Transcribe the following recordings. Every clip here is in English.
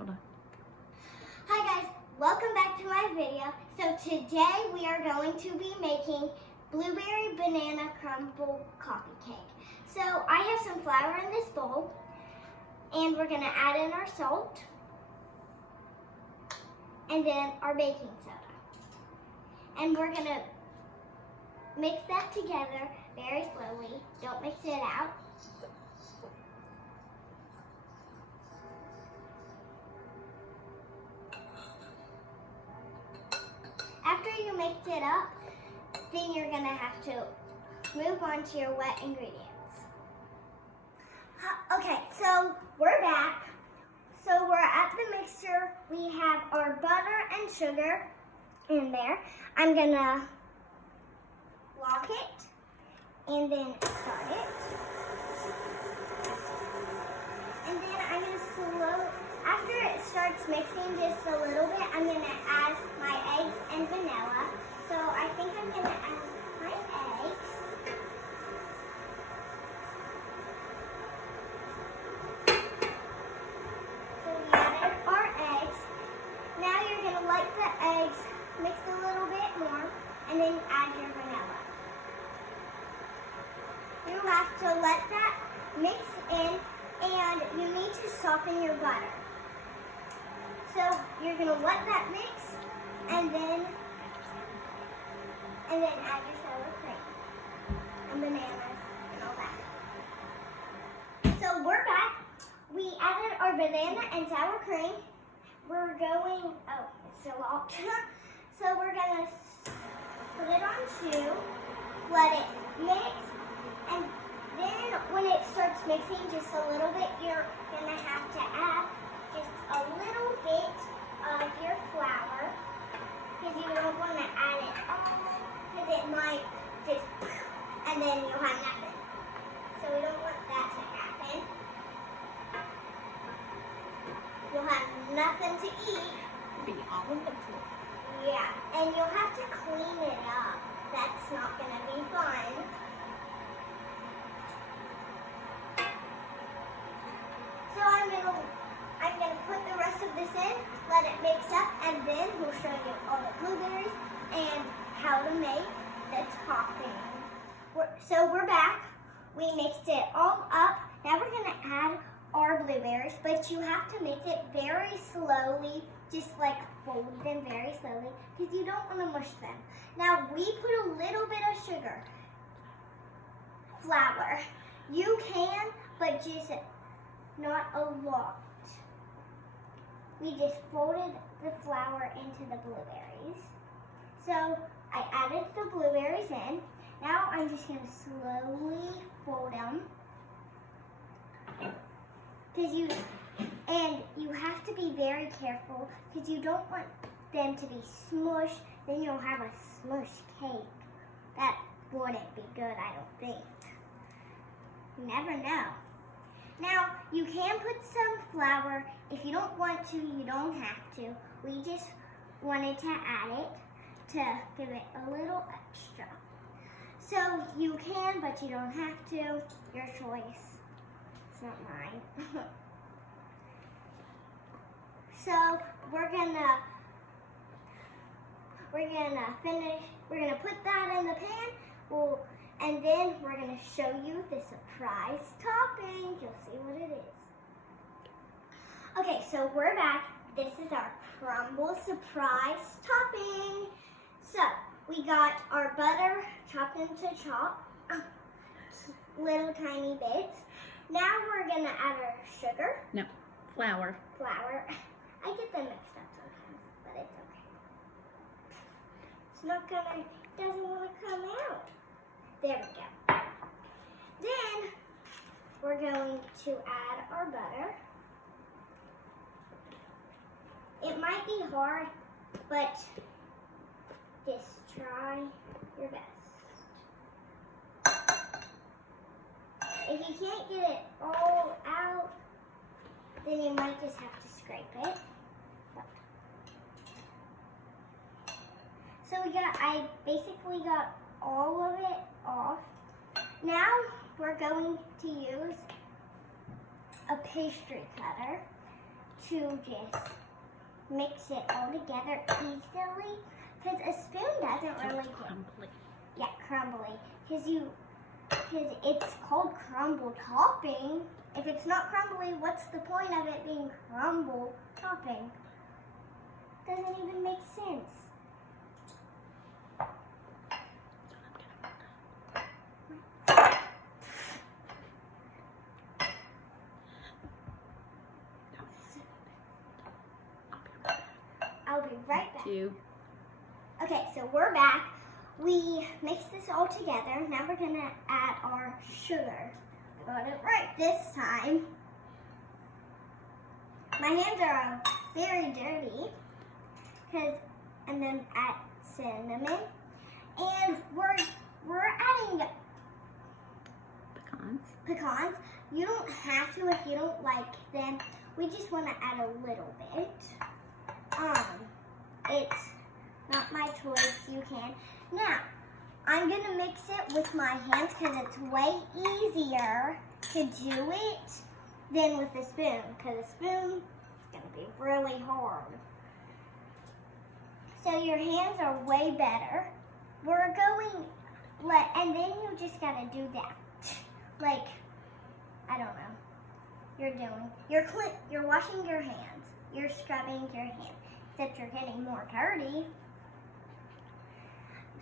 Hold on. Hi guys, welcome back to my video. So today we are going to be making blueberry banana crumble coffee cake. So I have some flour in this bowl and we're going to add in our salt and then our baking soda. And we're going to mix that together very slowly. Don't mix it out. After you mix it up, then you're going to have to move on to your wet ingredients. Okay, so we're back. So we're at the mixer. We have our butter and sugar in there. I'm going to lock it and then start it. And then I'm going to after it starts mixing just a little bit, I'm going to add my eggs and vanilla. So I think I'm going to add my eggs. So we added our eggs. Now you're going to let the eggs mix a little bit more and then add your vanilla. You have to let that mix in and you need to soften your butter. So you're going to let that mix and then add your sour cream and bananas and all that. So we're back. We added our banana and sour cream. We're going, oh, it's still locked. So we're going to put it on 2, let it mix, and then when it starts mixing just a little bit, you're going to have to add just a little bit of your flour, because you don't want to add it all, because it might just, and then you'll have nothing. So we don't want that to happen. You'll have nothing to eat. Be all in the floor. Yeah, and you'll have to clean it up. That's not going to be fun. So I'm going to put the rest of this in, let it mix up, and then we'll show you all the blueberries and how to make the topping. So we're back. We mixed it all up. Now we're going to add our blueberries, but you have to mix it very slowly, just like fold them very slowly, because you don't want to mush them. Now we put a little bit of sugar, flour. You can, but just not a lot. We just folded the flour into the blueberries. So I added the blueberries in. Now I'm just going to slowly fold them. You have to be very careful because you don't want them to be smushed. Then you'll have a smushed cake. That wouldn't be good, I don't think. You never know. Now, you can put some flour. If you don't want to, you don't have to. We just wanted to add it to give it a little extra. So you can, but you don't have to. Your choice. It's not mine. So we're gonna finish. We're gonna put that in the pan. And then we're going to show you the surprise topping. You'll see what it is. Okay, so we're back. This is our crumble surprise topping. So we got our butter chopped into little tiny bits. Now we're going to add our sugar. No, flour. Flour. I get them mixed up sometimes, but it's okay. It's not gonna, it doesn't want to come out. There we go. Then we're going to add our butter. It might be hard, but just try your best. If you can't get it all out, then you might just have to scrape it. So I basically got all of it off. Now we're going to use a pastry cutter to just mix it all together easily, because a spoon doesn't really get Crumbly. crumbly. Because it's called crumble topping. If it's not crumbly, what's the point of it being crumble topping? Doesn't even make sense. I'll be right back. Okay, so we're back. We mixed this all together. Now we're gonna add our sugar. I got it right this time. My hands are very dirty. And then add cinnamon. And we're adding pecans. You don't have to if you don't like them. We just want to add a little bit. It's not my choice. You can. Now, I'm going to mix it with my hands because it's way easier to do it than with a spoon. Because a spoon is going to be really hard. So your hands are way better. We're going, and then you just got to do that. Like, I don't know. You're washing your hands. You're scrubbing your hands. Except you're getting more dirty.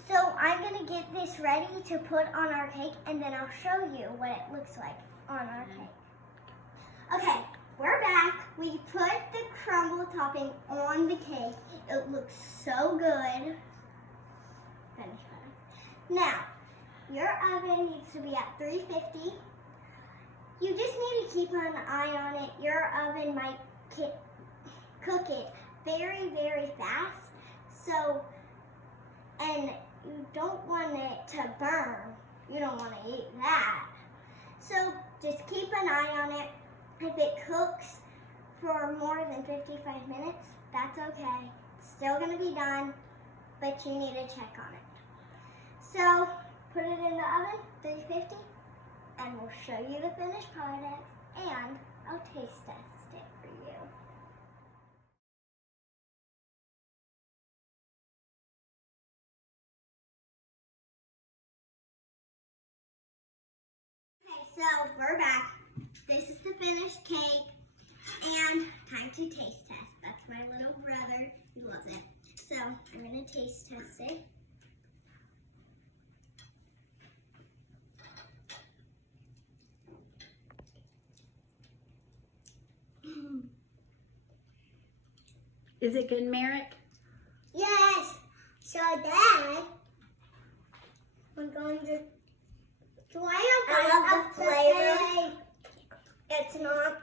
So I'm going to get this ready to put on our cake, and then I'll show you what it looks like on our cake. Okay, we're back. We put the crumble topping on the cake. It looks so good. Finish that. Now, your oven needs to be at 350. You just need to keep an eye on it. Your oven might cook it very, very fast. So, and you don't want it to burn. You don't want to eat that. So just keep an eye on it. If it cooks for more than 55 minutes, that's okay. It's still going to be done, but you need to check on it. So put it in the oven, 350, and we'll show you the finished product, and I'll taste test it for you. Okay, so we're back. This is the finished cake, and time to taste test. That's my little brother. He loves it. So I'm going to taste test it. Is it good, Merrick? Yes. So then we're going to try a bite of the flavor. It's not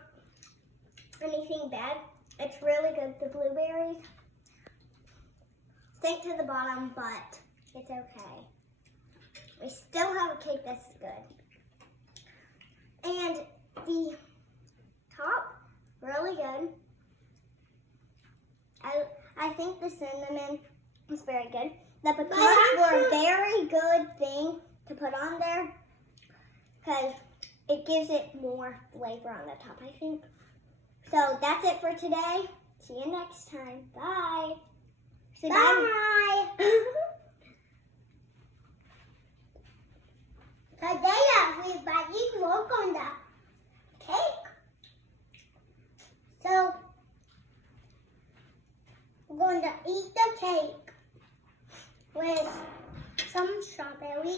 anything bad. It's really good. The blueberries stink to the bottom, but it's okay. We still have a cake that's good. And the top, really good. I think the cinnamon is very good. The pecans were a very good thing to put on there because it gives it more flavor on the top, I think. So that's it for today. See you next time. Bye. Say bye. Today, everybody, work on the cake. So we're going to eat the cake with some strawberry